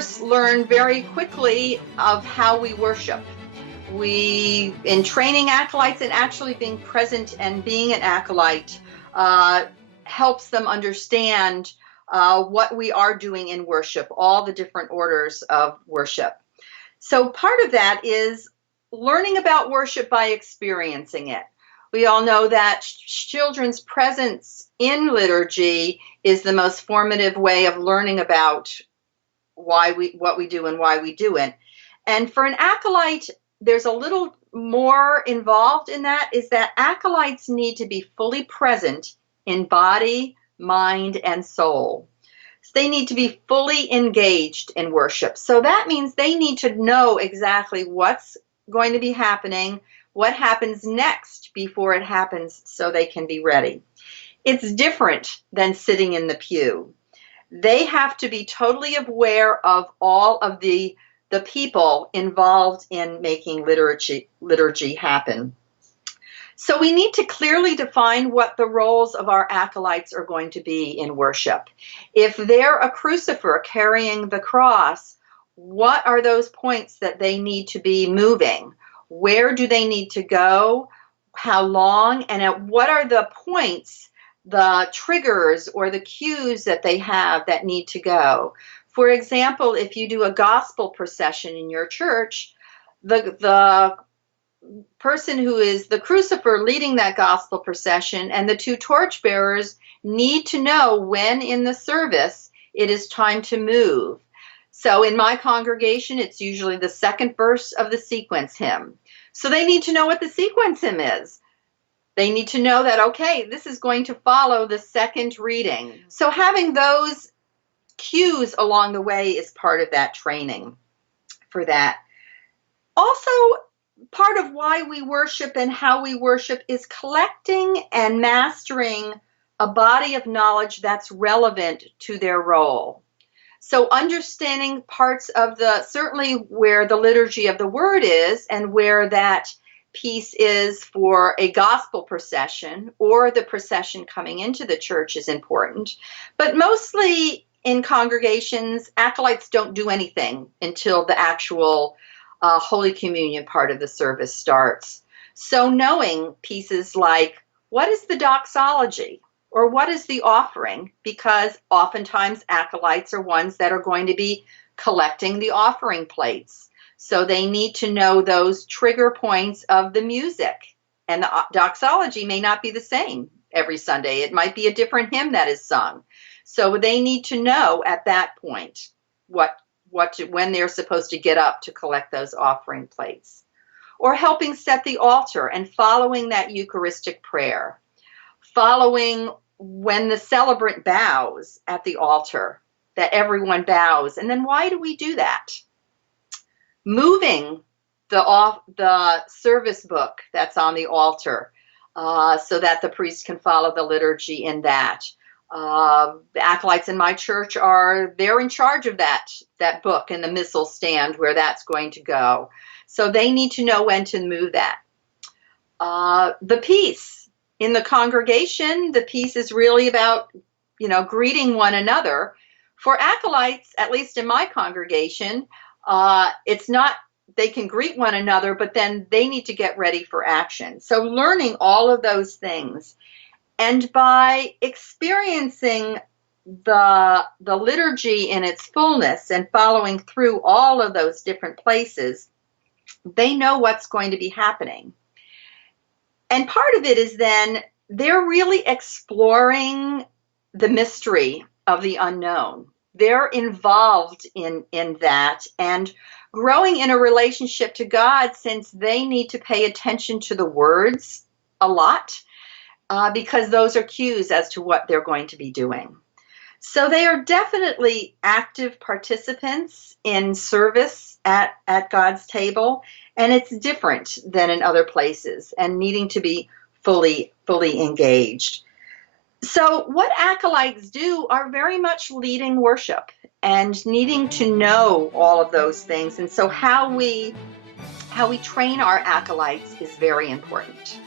course, learn very quickly of how we worship. In training acolytes and actually being present and being an acolyte helps them understand what we are doing in worship, all the different orders of worship. So part of that is learning about worship by experiencing it. We all know that children's presence in liturgy is the most formative way of learning about what we do and why we do it. And for an acolyte, there's a little more involved in that, is that acolytes need to be fully present in body, mind, and soul. So they need to be fully engaged in worship. So that means they need to know exactly what's going to be happening, what happens next before it happens, so they can be ready. It's different than sitting in the pew. They have to be totally aware of all of the people involved in making liturgy happen. So we need to clearly define what the roles of our acolytes are going to be in worship. If they're a crucifer carrying the cross, what are those points that they need to be moving? Where do they need to go? How long? And at what are the points, the triggers or the cues that they have that need to go? For example, if you do a gospel procession in your church, the person who is the crucifer leading that gospel procession and the two torchbearers need to know when in the service it is time to move. So in my congregation, it's usually the second verse of the sequence hymn. So they need to know what the sequence hymn is. They need to know that, okay, this is going to follow the second reading. So having those cues along the way is part of that training for that. Also, part of why we worship and how we worship is collecting and mastering a body of knowledge that's relevant to their role. So understanding parts of certainly where the liturgy of the word is and where that piece is for a gospel procession or the procession coming into the church is important. But mostly in congregations, acolytes don't do anything until the actual Holy Communion part of the service starts. So knowing pieces like, what is the doxology? Or what is the offering? Because oftentimes acolytes are ones that are going to be collecting the offering plates. So they need to know those trigger points of the music. And the doxology may not be the same every Sunday. It might be a different hymn that is sung. So they need to know at that point when they're supposed to get up to collect those offering plates. Or helping set the altar and following that Eucharistic prayer. Following when the celebrant bows at the altar, that everyone bows. And then why do we do that? Moving the service book that's on the altar so that the priest can follow the liturgy in that. The acolytes in my church they're in charge of that book and the missal stand where that's going to go. So they need to know when to move that. The peace. In the congregation, the peace is really about, greeting one another. For acolytes, at least in my congregation, it's not, they can greet one another, but then they need to get ready for action. So learning all of those things. And by experiencing the liturgy in its fullness and following through all of those different places, they know what's going to be happening. And part of it is then they're really exploring the mystery of the unknown. They're involved in that and growing in a relationship to God, since they need to pay attention to the words a lot because those are cues as to what they're going to be doing. So they are definitely active participants in service at God's table. And it's different than in other places and needing to be fully engaged. So what acolytes do are very much leading worship and needing to know all of those things. And so how we train our acolytes is very important.